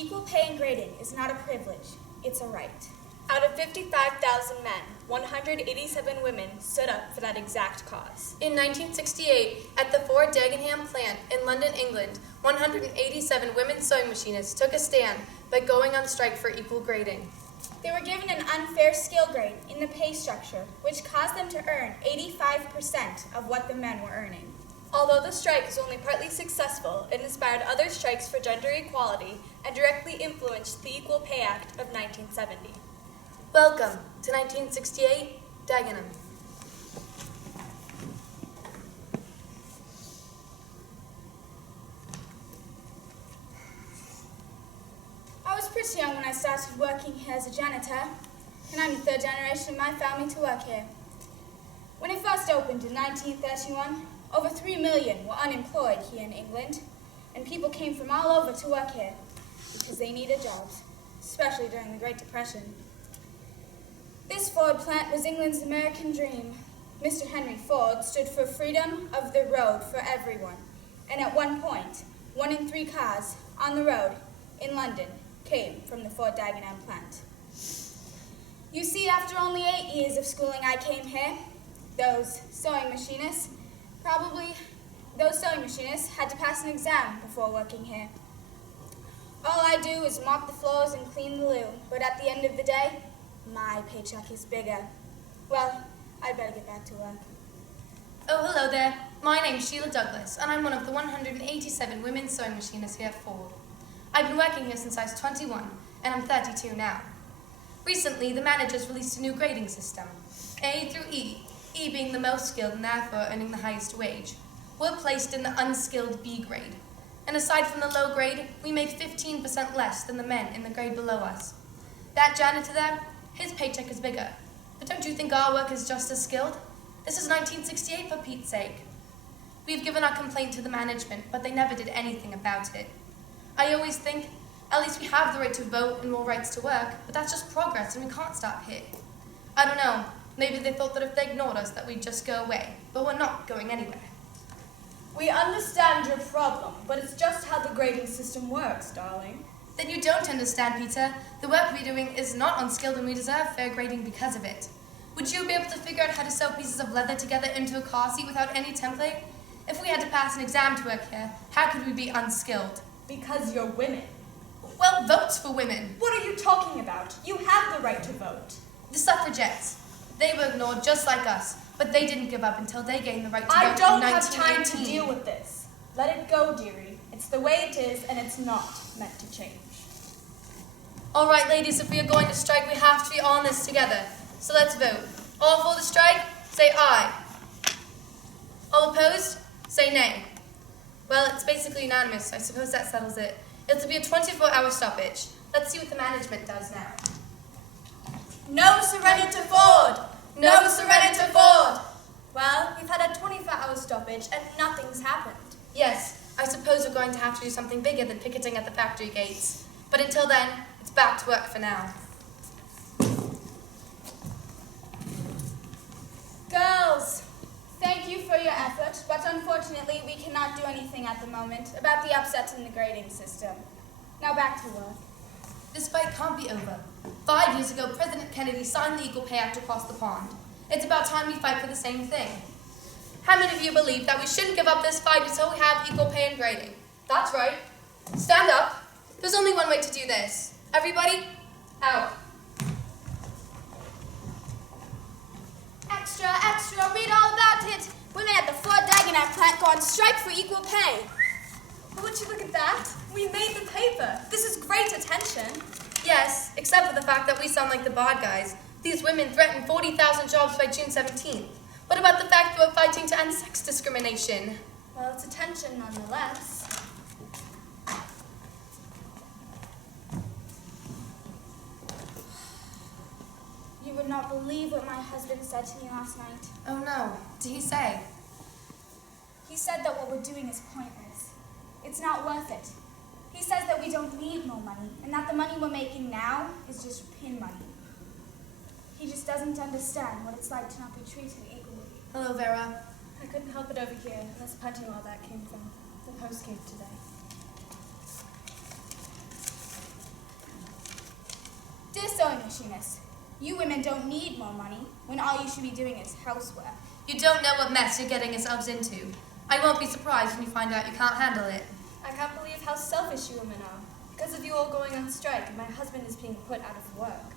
Equal pay and grading is not a privilege, it's a right. Out of 55,000 men, 187 women stood up for that exact cause. In 1968, at the Ford Dagenham plant in London, England, 187 women sewing machinists took a stand by going on strike for equal grading. They were given an unfair skill grade in the pay structure, which caused them to earn 85% of what the men were earning. Although the strike was only partly successful, it inspired other strikes for gender equality and directly influenced the Equal Pay Act of 1970. Welcome to 1968, Dagenham. I was pretty young when I started working here as a janitor, and I'm the third generation of my family to work here. When it first opened in 1931, over 3 million were unemployed here in England, and people came from all over to work here because they needed jobs, especially during the Great Depression. This Ford plant was England's American dream. Mr. Henry Ford stood for freedom of the road for everyone, and at one point, 1 in 3 cars on the road in London came from the Ford Dagenham plant. You see, after only 8 years of schooling I came here, those sewing machinists had to pass an exam before working here. All I do is mop the floors and clean the loo, but at the end of the day, my paycheck is bigger. Well, I'd better get back to work. Oh, hello there. My name's Sheila Douglas, and I'm one of the 187 women sewing machinists here at Ford. I've been working here since I was 21, and I'm 32 now. Recently, the managers released a new grading system, A through E, E being the most skilled and therefore earning the highest wage. We're placed in the unskilled B grade. And aside from the low grade, we make 15% less than the men in the grade below us. That janitor there, his paycheck is bigger. But don't you think our work is just as skilled? This is 1968 for Pete's sake. We've given our complaint to the management, but they never did anything about it. I always think, at least we have the right to vote and more rights to work, but that's just progress and we can't stop here. I don't know, maybe they thought that if they ignored us that we'd just go away, but we're not going anywhere. We understand your problem, but it's just how the grading system works, darling. Then you don't understand, Peter. The work we're doing is not unskilled and we deserve fair grading because of it. Would you be able to figure out how to sew pieces of leather together into a car seat without any template? If we had to pass an exam to work here, how could we be unskilled? Because you're women. Well, votes for women. What are you talking about? You have the right to vote. The suffragettes. They were ignored just like us, but they didn't give up until they gained the right to vote I in don't 1918. have time to deal with this. Let it go, dearie. It's the way it is, and it's not meant to change. All right, ladies, if we are going to strike, we have to be on this together. So let's vote. All for the strike, say aye. All opposed, say nay. Well, it's basically unanimous, so I suppose that settles it. It'll be a 24-hour stoppage. Let's see what the management does now. No surrender to Ford! No surrender to Ford! Well, we've had a 24-hour stoppage and nothing's happened. Yes, I suppose we're going to have to do something bigger than picketing at the factory gates. But until then, it's back to work for now. Girls, thank you for your effort, but unfortunately we cannot do anything at the moment about the upsets in the grading system. Now back to work. This fight can't be over. 5 years ago, President Kennedy signed the Equal Pay Act across the pond. It's about time we fight for the same thing. How many of you believe that we shouldn't give up this fight until we have equal pay and grading? That's right. Stand up. There's only one way to do this. Everybody, out. Extra, extra, read all about it. Women at the Ford Dagenham plant go on strike for equal pay. Would you look at that? We made the paper. This is great attention. Yes, except for the fact that we sound like the bad guys. These women threatened 40,000 jobs by June 17th. What about the fact that we're fighting to end sex discrimination? Well, it's attention nonetheless. You would not believe what my husband said to me last night. Oh no, what did he say? He said that what we're doing is pointless. It's not worth it. He says that we don't need more money, and that the money we're making now is just pin money. He just doesn't understand what it's like to not be treated equally. Hello, Vera. I couldn't help it over here. That's punting all that came from. The post came today. Dear sewing machinists, you women don't need more money when all you should be doing is housework. You don't know what mess you're getting yourselves into. I won't be surprised when you find out you can't handle it. I can't believe how selfish you women are. Because of you all going on strike, my husband is being put out of work.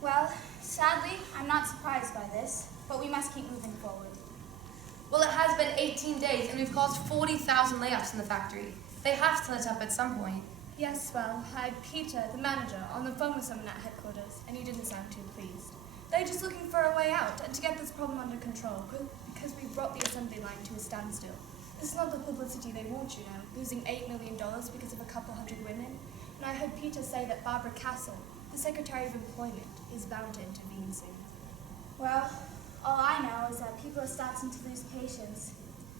Well, sadly, I'm not surprised by this, but we must keep moving forward. Well, it has been 18 days and we've caused 40,000 layoffs in the factory. They have to let up at some point. Yes, well, I had Peter, the manager, on the phone with someone at headquarters, and he didn't sound too pleased. They're just looking for a way out and to get this problem under control, because we brought the assembly line to a standstill. This is not the publicity they want, you know, losing $8 million because of a couple hundred women. And I heard Peter say that Barbara Castle, the Secretary of Employment, is bound to intervene soon. Well, all I know is that people are starting to lose patience.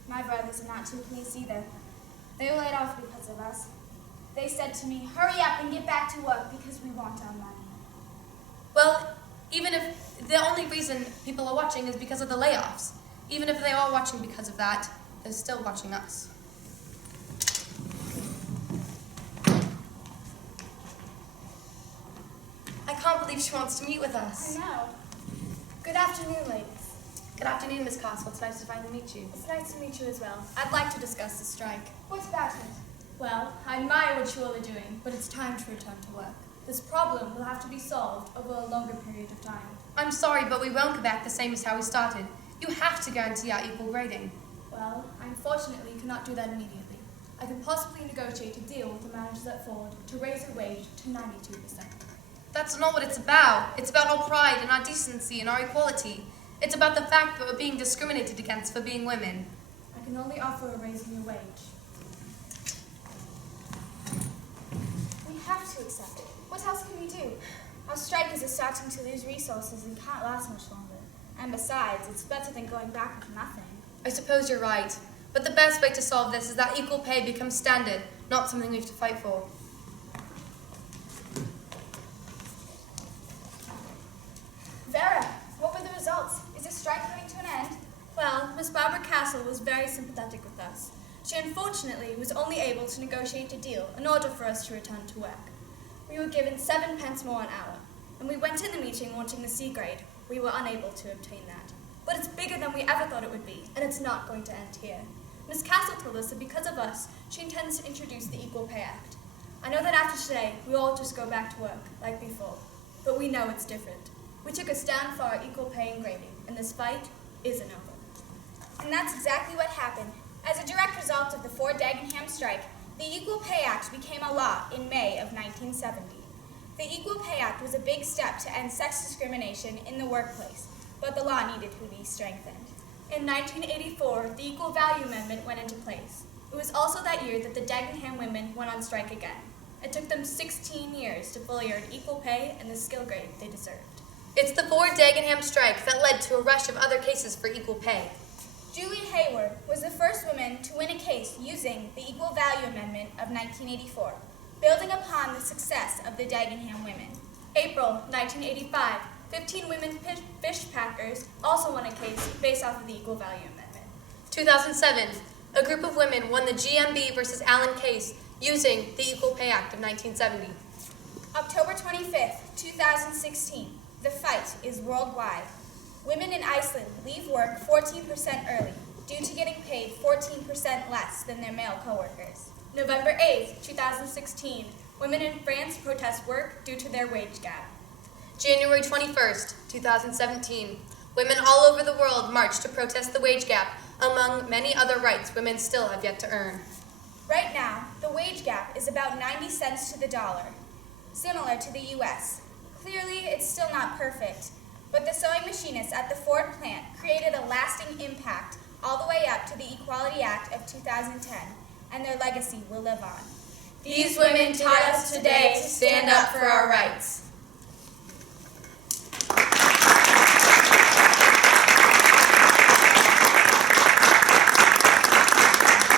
My brothers are not too pleased either. They were laid off because of us. They said to me, hurry up and get back to work because we want our money. Well, even if the only reason people are watching is because of the layoffs, even if they are watching because of that, they're still watching us. I can't believe she wants to meet with us. I know. Good afternoon, ladies. Good afternoon, Miss Castle. It's nice to finally meet you. It's nice to meet you as well. I'd like to discuss the strike. What about it? Well, I admire what you all are doing, but it's time to return to work. This problem will have to be solved over a longer period of time. I'm sorry, but we won't go back the same as how we started. You have to guarantee our equal grading. Well, I unfortunately cannot do that immediately. I can possibly negotiate a deal with the managers at Ford to raise your wage to 92%. That's not what it's about. It's about our pride and our decency and our equality. It's about the fact that we're being discriminated against for being women. I can only offer a raise in your wage. We have to accept it. What else can we do? Our strikers are starting to lose resources and can't last much longer. And besides, it's better than going back with nothing. I suppose you're right. But the best way to solve this is that equal pay becomes standard, not something we have to fight for. Vera, what were the results? Is the strike coming to an end? Well, Miss Barbara Castle was very sympathetic with us. She unfortunately was only able to negotiate a deal in order for us to return to work. We were given 7 pence more an hour, and we went in the meeting wanting the C grade. We were unable to obtain that. But it's bigger than we ever thought it would be, and it's not going to end here. Miss Castle told us that because of us, she intends to introduce the Equal Pay Act. I know that after today, we all just go back to work, like before. But we know it's different. We took a stand for our equal pay and grading, and this fight isn't over. And that's exactly what happened. As a direct result of the Ford Dagenham strike, the Equal Pay Act became a law in May of 1970. The Equal Pay Act was a big step to end sex discrimination in the workplace, but the law needed to be strengthened. In 1984, the Equal Value Amendment went into place. It was also that year that the Dagenham women went on strike again. It took them 16 years to fully earn equal pay and the skill grade they deserved. It's the Ford Dagenham strike that led to a rush of other cases for equal pay. Julie Hayward was the first woman to win a case using the Equal Value Amendment of 1984, building upon the success of the Dagenham women. April 1985, 15 women fish packers also won a case based off of the Equal Value Amendment. 2007, a group of women won the GMB versus Allen case using the Equal Pay Act of 1970. October 25th, 2016, the fight is worldwide. Women in Iceland leave work 14% early due to getting paid 14% less than their male coworkers. November 8th, 2016, women in France protest work due to their wage gap. January 21st, 2017, women all over the world marched to protest the wage gap, among many other rights women still have yet to earn. Right now, the wage gap is about 90 cents to the dollar, similar to the U.S. Clearly, it's still not perfect, but the sewing machinists at the Ford plant created a lasting impact all the way up to the Equality Act of 2010, and their legacy will live on. These women taught us today to stand up for our rights.